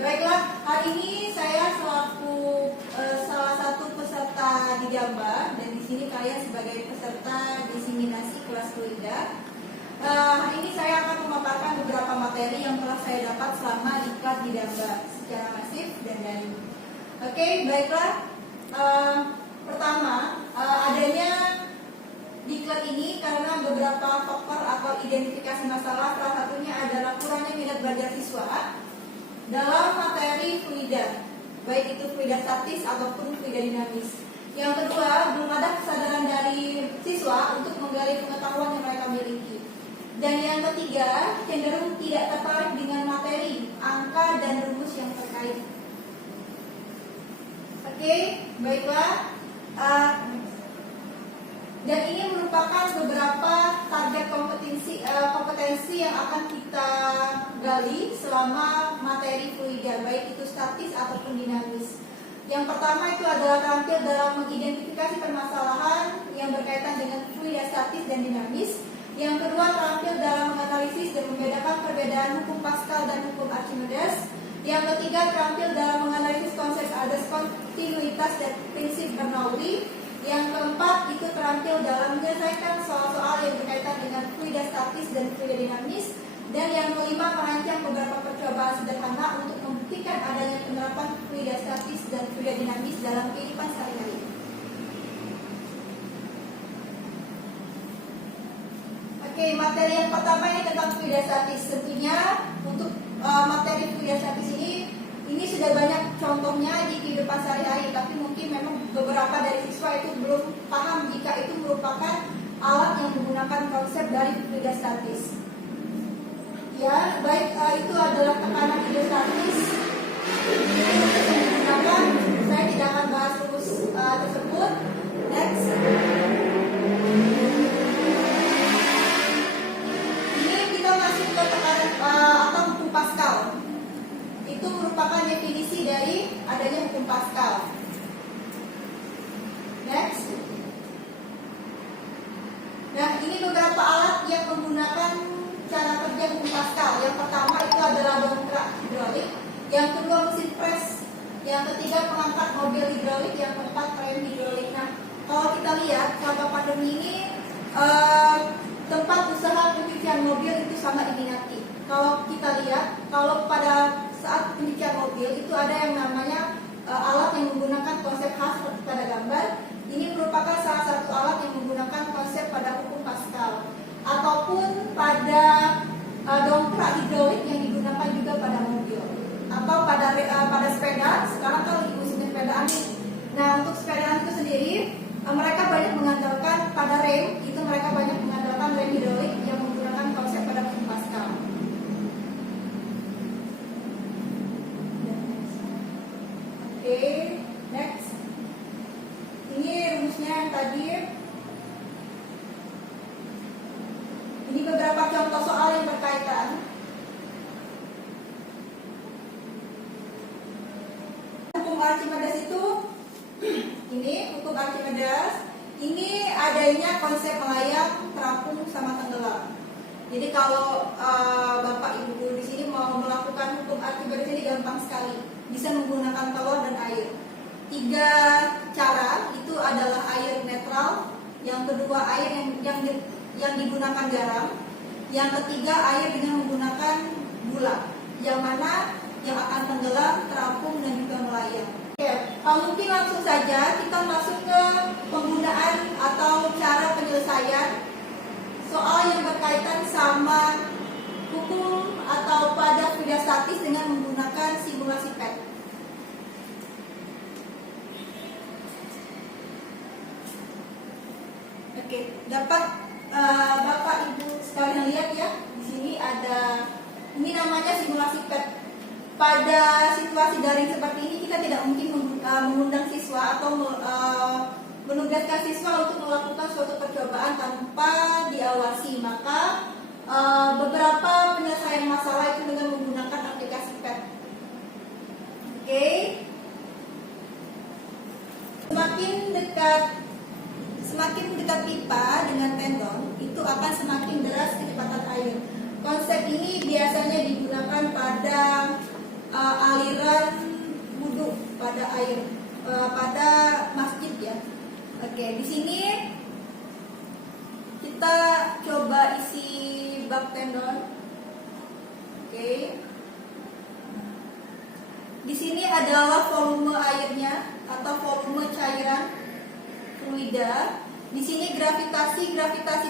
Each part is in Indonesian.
Baiklah, hari ini saya selaku salah satu peserta di Jamba, dan di sini kalian sebagai peserta diseminasi kelas fluida. Hari ini saya akan memaparkan beberapa materi yang telah saya dapat selama di kelas di Jamba secara masif dan daring. Oke, baiklah. Pertama, adanya diklat ini karena beberapa faktor atau identifikasi masalah. Salah satunya adalah kurangnya minat belajar siswa dalam materi fluida, baik itu fluida statis ataupun fluida dinamis. Yang kedua, belum ada kesadaran dari siswa untuk menggali pengetahuan yang mereka miliki. Dan yang ketiga, cenderung tidak tertarik dengan materi, angka, dan rumus yang terkait. Oke, baiklah. Dan ini merupakan beberapa target kompetensi yang akan kita gali selama materi fluida, baik itu statis ataupun dinamis. Yang pertama itu adalah terampil dalam mengidentifikasi permasalahan yang berkaitan dengan fluida statis dan dinamis. Yang kedua, terampil dalam menganalisis dan membedakan perbedaan hukum Pascal dan hukum Archimedes. Yang ketiga, terampil dalam menganalisis konsep adas kontinuitas dan prinsip Bernoulli. Yang keempat, itu terampil dalam menyelesaikan soal-soal yang berkaitan dengan fluida statis dan fluida dinamis. Dan yang kelima, merancang beberapa percobaan sederhana untuk membuktikan adanya penerapan fluida statis dan fluida dinamis dalam kehidupan sehari-hari. Oke, materi yang pertama ini tentang fluida statis. Tentunya untuk materi fluida statis ini sudah banyak contohnya di kehidupan sehari-hari, tapi mungkin memang beberapa dari siswa itu belum paham jika itu merupakan alat yang menggunakan konsep dari fluida statis. Ya, baik itu adalah tekanan hidrostatis. Saya tidak akan bahas rumus tersebut. Next. Ini kita masuk ke tekanan atau hukum Pascal. Itu merupakan definisi dari adanya hukum Pascal. Next. Nah, ini beberapa alat yang menggunakan cara kerja hukum Pascal. Yang pertama itu adalah dongkrak hidrolik, yang kedua mesin pres, yang ketiga pengangkat mobil hidrolik, yang keempat rem hidrolik. Nah, kalau kita lihat selama pandemi ini tempat usaha pencucian mobil itu sangat diminati. Kalau kita lihat, kalau pada saat pencucian mobil itu ada yang namanya alat yang menggunakan konsep khas seperti pada gambar. Ini merupakan salah satu alat yang menggunakan konsep pada hukum Pascal, ataupun pada dongkrak hidrolik yang digunakan juga pada mobil, atau pada sepeda. Sekarang kan lagi musim sepedaan nih. Nah, untuk sepedaan itu sendiri mereka banyak mengandalkan pada rem. Itu mereka banyak mengandalkan rem hidrolik yang menggunakan konsep pada hukum Pascal. Oke, next. Ini rumusnya yang tadi. Ini beberapa contoh soal yang berkaitan. Hukum Archimedes itu, ini hukum Archimedes. Ini adanya konsep melayang, terapung, sama tenggelam. Jadi kalau Bapak Ibu guru di sini mau melakukan hukum Archimedes ini gampang sekali. Bisa menggunakan telur dan air. 3 cara itu adalah air netral, yang kedua air yang digunakan garam, yang ketiga air dengan menggunakan gula, yang mana yang akan tenggelam, terapung, dan juga melayang. Oke, mungkin langsung saja kita masuk ke penggunaan atau cara penyelesaian soal yang berkaitan sama hukum atau pada fluida statis dengan menggunakan simulasi PET. Oke, dapat Bapak Ibu sekalian lihat ya, di sini ada, ini namanya simulasi PET. Pada situasi daring seperti ini kita tidak mungkin mengundang siswa atau menugaskan siswa untuk melakukan suatu percobaan tanpa diawasi. Maka beberapa penyelesaian masalah itu dengan menggunakan aplikasi PET. Oke. Semakin dekat pipa dengan tendon, itu akan semakin deras kecepatan air. Konsep ini biasanya digunakan pada aliran air pada masjid ya. Oke, di sini kita coba isi bak tendon. Oke. Di sini adalah volume airnya atau volume cairan fluida. Di sini gravitasi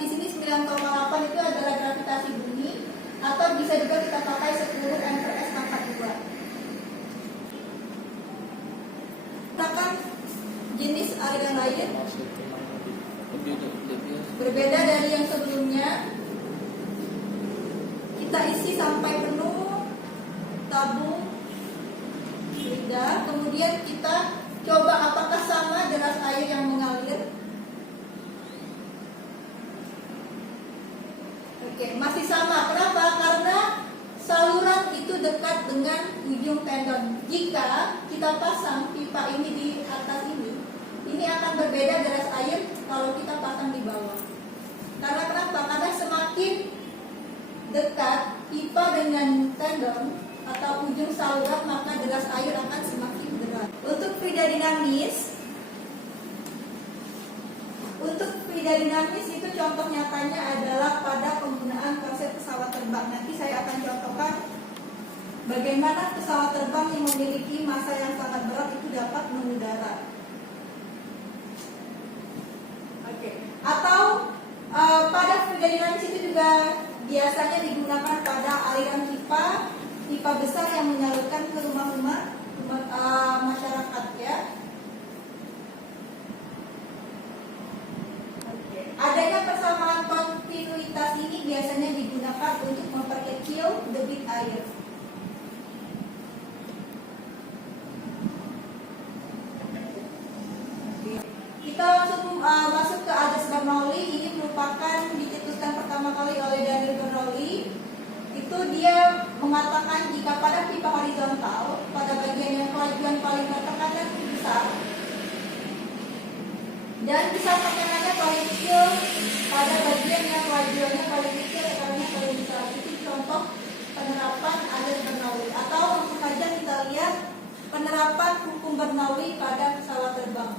di sini 9,8 itu adalah gravitasi bumi, atau bisa juga kita pakai 10 m/s pangkat 2. Gunakan jenis air yang lain berbeda dari yang sebelumnya. Kita isi sampai penuh tabung fluida, kemudian kita coba apakah sama deras air yang mengalir. Oke, masih sama. Kenapa? Karena saluran itu dekat dengan ujung tendon. Jika kita pasang pipa ini di atas ini akan berbeda deras air kalau kita pasang di bawah. Karena kenapa? Karena semakin dekat pipa dengan tendon atau ujung saluran, maka deras air akan semakin deras. Untuk fluida dinamis itu contoh nyatanya adalah pada penggunaan konsep pesawat terbang. Nanti saya akan contohkan bagaimana pesawat terbang yang memiliki massa yang sangat berat itu dapat mengudara. Oke. Atau pada fluida dinamis itu juga biasanya digunakan pada aliran pipa besar yang menyalurkan ke rumah-rumah masyarakat ya. Adanya persamaan kontinuitas ini biasanya digunakan untuk memperkecil debit air. Kita langsung masuk ke Adas Bernoulli. Ini merupakan dicetuskan pertama kali oleh Daniel Bernoulli. Itu dia mengatakan jika pada pipa horizontal, pada bagian yang kelajuan paling bertekanan besar dan kisar tekanannya paling kecil pada bagian yang kelajuannya paling kecil, tekanannya paling besar. Itu contoh penerapan Adas Bernoulli. Atau langsung saja kita lihat penerapan hukum Bernoulli pada pesawat terbang.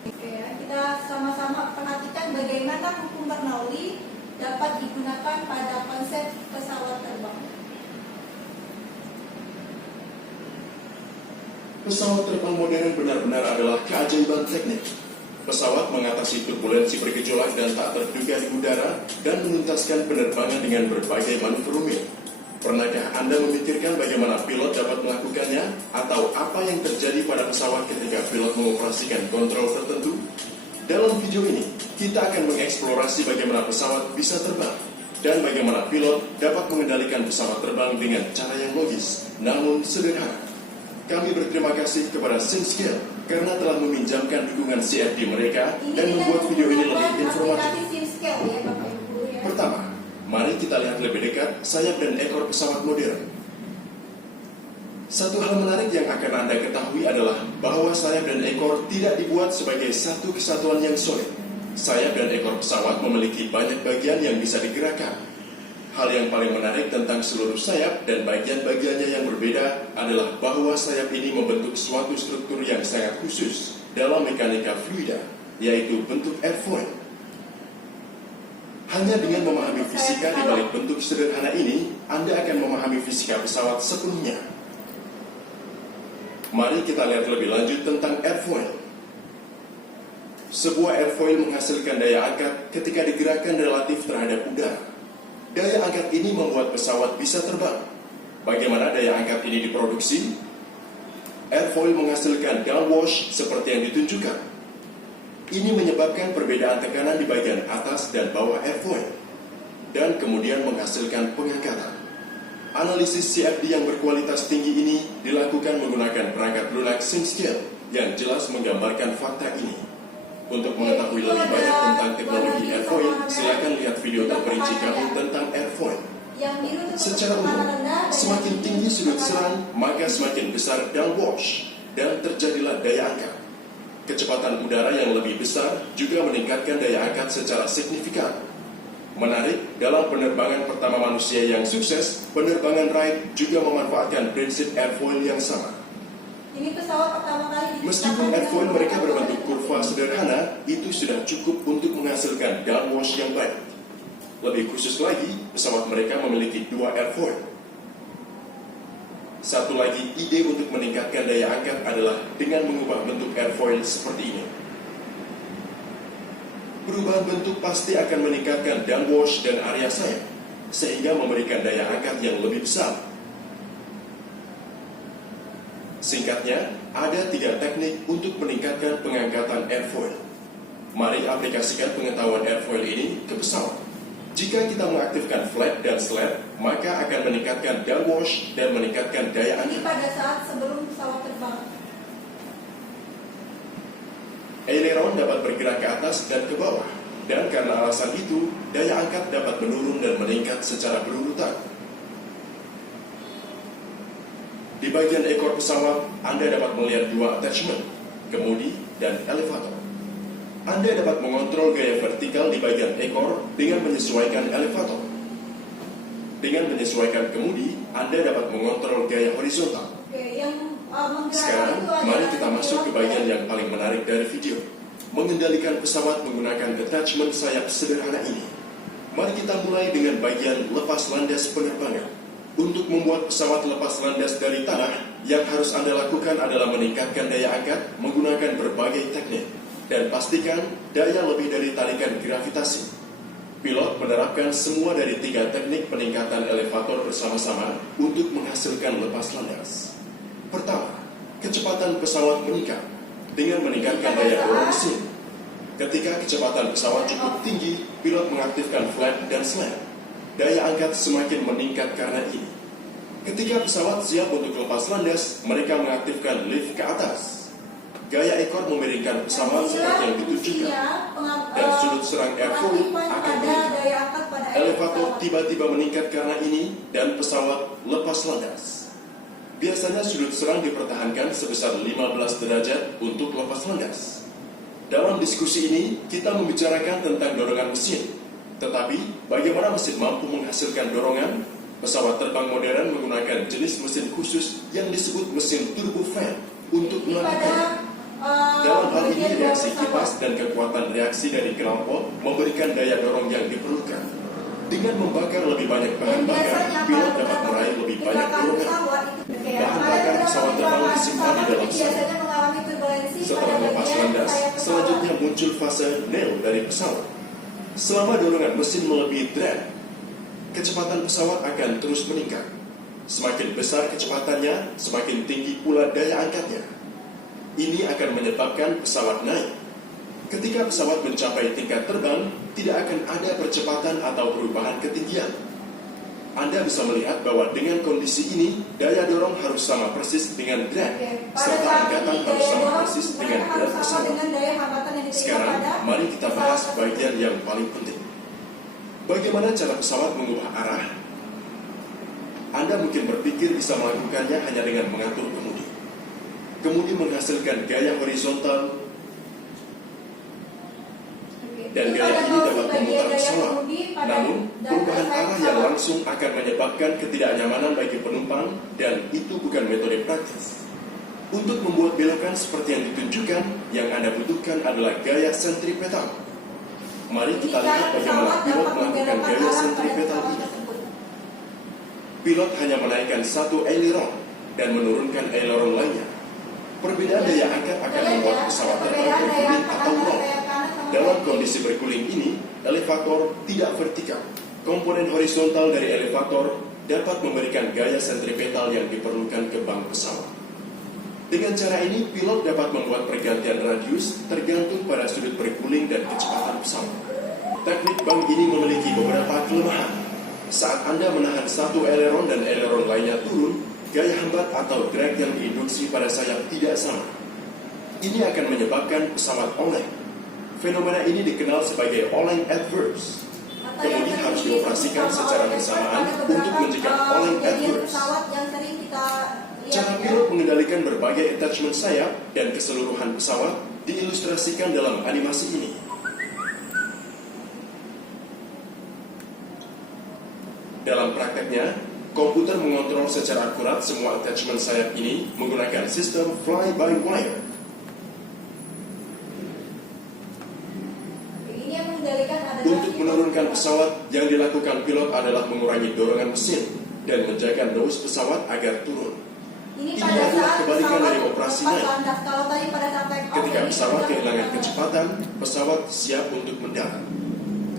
Oke ya, kita sama-sama perhatikan bagaimana hukum Bernoulli dapat digunakan pada konsep pesawat terbang. Pesawat terbang modern benar-benar adalah keajaiban teknik. Pesawat mengatasi turbulensi bergejolak dan tak terduga di udara dan menuntaskan penerbangan dengan berbagai manuver rumit. Pernahkah Anda memikirkan bagaimana pilot dapat melakukannya? Atau apa yang terjadi pada pesawat ketika pilot mengoperasikan kontrol tertentu? Dalam video ini, kita akan mengeksplorasi bagaimana pesawat bisa terbang dan bagaimana pilot dapat mengendalikan pesawat terbang dengan cara yang logis, namun sederhana. Kami berterima kasih kepada SimScale karena telah meminjamkan dukungan CFD mereka dan membuat video ini lebih informatif. Pertama, mari kita lihat lebih dekat sayap dan ekor pesawat modern. Satu hal menarik yang akan Anda ketahui adalah bahwa sayap dan ekor tidak dibuat sebagai satu kesatuan yang solid. Sayap dan ekor pesawat memiliki banyak bagian yang bisa digerakkan. Hal yang paling menarik tentang seluruh sayap dan bagian-bagiannya yang berbeda adalah bahwa sayap ini membentuk suatu struktur yang sangat khusus dalam mekanika fluida, yaitu bentuk airfoil. Hanya dengan memahami fisika di balik bentuk sederhana ini, Anda akan memahami fisika pesawat sepenuhnya. Mari kita lihat lebih lanjut tentang airfoil. Sebuah airfoil menghasilkan daya angkat ketika digerakkan relatif terhadap udara. Daya angkat ini membuat pesawat bisa terbang. Bagaimana daya angkat ini diproduksi? Airfoil menghasilkan downwash seperti yang ditunjukkan. Ini menyebabkan perbedaan tekanan di bagian atas dan bawah airfoil, dan kemudian menghasilkan pengangkatan. Analisis CFD yang berkualitas tinggi ini dilakukan menggunakan perangkat lunak SimScale yang jelas menggambarkan fakta ini. Untuk mengetahui lebih banyak tentang teknologi airfoil, silakan lihat video terperinci kami tentang airfoil. Secara umum, semakin tinggi sudut serang, maka semakin besar downwash, dan terjadilah daya angkat. Kecepatan udara yang lebih besar juga meningkatkan daya angkat secara signifikan. Menarik, dalam penerbangan pertama manusia yang sukses, penerbangan Wright juga memanfaatkan prinsip airfoil yang sama. Ini pesawat pertama kali Meskipun airfoil mereka berbentuk kurva sederhana, itu sudah cukup untuk menghasilkan downwash yang baik. Lebih khusus lagi, pesawat mereka memiliki 2 airfoil. Satu lagi ide untuk meningkatkan daya angkat adalah dengan mengubah bentuk airfoil seperti ini. Perubahan bentuk pasti akan meningkatkan downwash dan area sayap, sehingga memberikan daya angkat yang lebih besar. Singkatnya, ada 3 teknik untuk meningkatkan pengangkatan airfoil. Mari aplikasikan pengetahuan airfoil ini ke pesawat. Jika kita mengaktifkan flap dan slap, maka akan meningkatkan downwash dan meningkatkan daya Ini angkat. pada saat sebelum pesawat terbang. Aileron dapat bergerak ke atas dan ke bawah, dan karena alasan itu, daya angkat dapat menurun dan meningkat secara berurutan. Di bagian ekor pesawat, Anda dapat melihat 2 attachment, kemudi dan elevator. Anda dapat mengontrol gaya vertikal di bagian ekor dengan menyesuaikan elevator. Dengan menyesuaikan kemudi, Anda dapat mengontrol gaya horizontal. Oke, yang menggerakkan Sekarang, itu adalah mari kita masuk ke bagian pilot yang paling menarik dari video. Mengendalikan pesawat menggunakan attachment sayap sederhana ini. Mari kita mulai dengan bagian lepas landas penerbangan. Untuk membuat pesawat lepas landas dari tanah, yang harus Anda lakukan adalah meningkatkan daya angkat menggunakan berbagai teknik. Dan pastikan daya lebih dari tarikan gravitasi. Pilot menerapkan semua dari 3 teknik peningkatan elevator bersama-sama untuk menghasilkan lepas landas. Pertama, kecepatan pesawat meningkat dengan meningkatkan daya dorong mesin. Ketika kecepatan pesawat cukup tinggi, pilot mengaktifkan flap dan slap. Daya angkat semakin meningkat karena ini. Ketika pesawat siap untuk lepas landas, mereka mengaktifkan lift ke atas. Gaya ekor memiringkan pesawat seperti yang ditunjukkan. Dan sudut serang airfoil akan meningkat. Elevator tiba-tiba meningkat karena ini dan pesawat lepas landas. Biasanya sudut serang dipertahankan sebesar 15 derajat untuk lepas landas. Dalam diskusi ini, kita membicarakan tentang dorongan mesin. Tetapi, bagaimana mesin mampu menghasilkan dorongan? Pesawat terbang modern menggunakan jenis mesin khusus yang disebut mesin turbofan untuk melakukannya. Dalam hal ini, reaksi kipas dan kekuatan reaksi dari knalpot memberikan daya dorong yang diperlukan. Dengan membakar lebih banyak bahan bakar, pilot dapat meraih lebih banyak dorongan. Bahan bakar pesawat terbang disimpan di dalam sayap. Setelah lepas landas, selanjutnya muncul fase nail dari pesawat. Selama dorongan mesin melebihi drag, kecepatan pesawat akan terus meningkat. Semakin besar kecepatannya, semakin tinggi pula daya angkatnya. Ini akan menyebabkan pesawat naik. Ketika pesawat mencapai tingkat terbang, tidak akan ada percepatan atau perubahan ketinggian. Anda bisa melihat bahwa dengan kondisi ini, daya dorong harus sama persis dengan drag, serta angkatan harus sama persis dengan berat pesawat. Sekarang, mari kita bahas bagian yang paling penting. Bagaimana cara pesawat mengubah arah? Anda mungkin berpikir bisa melakukannya hanya dengan mengatur kemudi. Kemudi menghasilkan gaya horizontal, dan gaya ini dapat memutar pesawat. Namun, perubahan arah yang langsung akan menyebabkan ketidaknyamanan bagi penumpang, dan itu bukan metode praktis. Untuk membuat belokan seperti yang ditunjukkan, yang Anda butuhkan adalah gaya sentripetal. Mari kita lihat bagaimana pilot melakukan gaya sentripetal ini. Pilot hanya menaikkan satu aileron dan menurunkan aileron lainnya. Perbedaan daya angkat akan membuat pesawat terbang berguling atau roll. Dalam kondisi berguling ini, elevator tidak vertikal. Komponen horizontal dari elevator dapat memberikan gaya sentripetal yang diperlukan ke bank pesawat. Dengan cara ini, pilot dapat membuat pergantian radius tergantung pada sudut berguling dan kecepatan pesawat. Teknik bank ini memiliki beberapa kelemahan. Saat Anda menahan satu aileron dan aileron lainnya turun, gaya hambat atau drag yang diinduksi pada sayap tidak sama. Ini akan menyebabkan pesawat oleng. Fenomena ini dikenal sebagai oleng adverse. Kemudian harus dioperasikan secara bersamaan untuk mencegah oleng adverse. Cara pilot mengendalikan berbagai attachment sayap dan keseluruhan pesawat diilustrasikan dalam animasi ini. Dalam prakteknya, komputer mengontrol secara akurat semua attachment sayap ini menggunakan sistem fly-by-wire. Ini yang mengendalikan adalah Untuk menurunkan pesawat, yang dilakukan pilot adalah mengurangi dorongan mesin dan menjaga nose pesawat agar turun. Ini Ini pada adalah saat kebalikan pesawat dari operasi lepas naik. landas. Kalau tadi pada saat take off, Ketika ini pesawat sudah kehilangan menggunakan- kecepatan, pesawat siap untuk mendarat.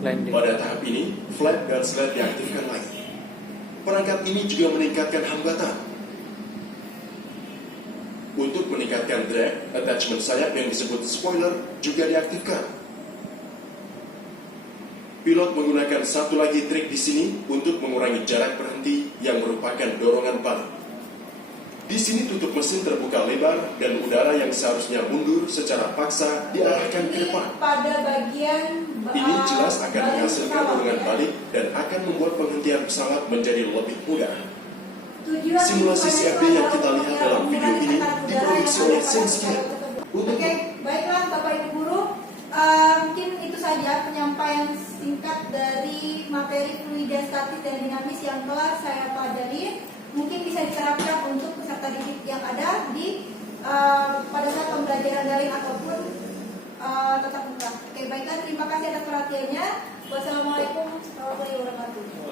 Landing. Pada tahap ini, flap dan sled diaktifkan lagi. Perangkat ini juga meningkatkan hambatan. Untuk meningkatkan drag, attachment sayap yang disebut spoiler juga diaktifkan. Pilot menggunakan satu lagi trik di sini untuk mengurangi jarak berhenti yang merupakan dorongan balik. Di sini tutup mesin terbuka lebar dan udara yang seharusnya mundur secara paksa diarahkan ke Ini depan. pada bagian Ini jelas akan balik menghasilkan pesawat, dorongan ya. balik dan akan membuat penghentian pesawat menjadi lebih mudah. Tujuan Simulasi ini CFD adalah yang kita lihat dalam video ini mengurangi tekanan udara diproduksi yang oleh ada pada Senskia. pesawat tersebut. Untuk- Oke, baiklah Bapak Ibu Guru. Mungkin itu saja penyampaian singkat dari materi fluida statis dan dinamis yang telah saya pelajari. Mungkin bisa diterapkan untuk peserta didik yang ada di pada saat pembelajaran daring ataupun tatap muka. Oke, baiklah, terima kasih atas perhatiannya. Wassalamualaikum warahmatullahi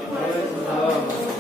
wabarakatuh.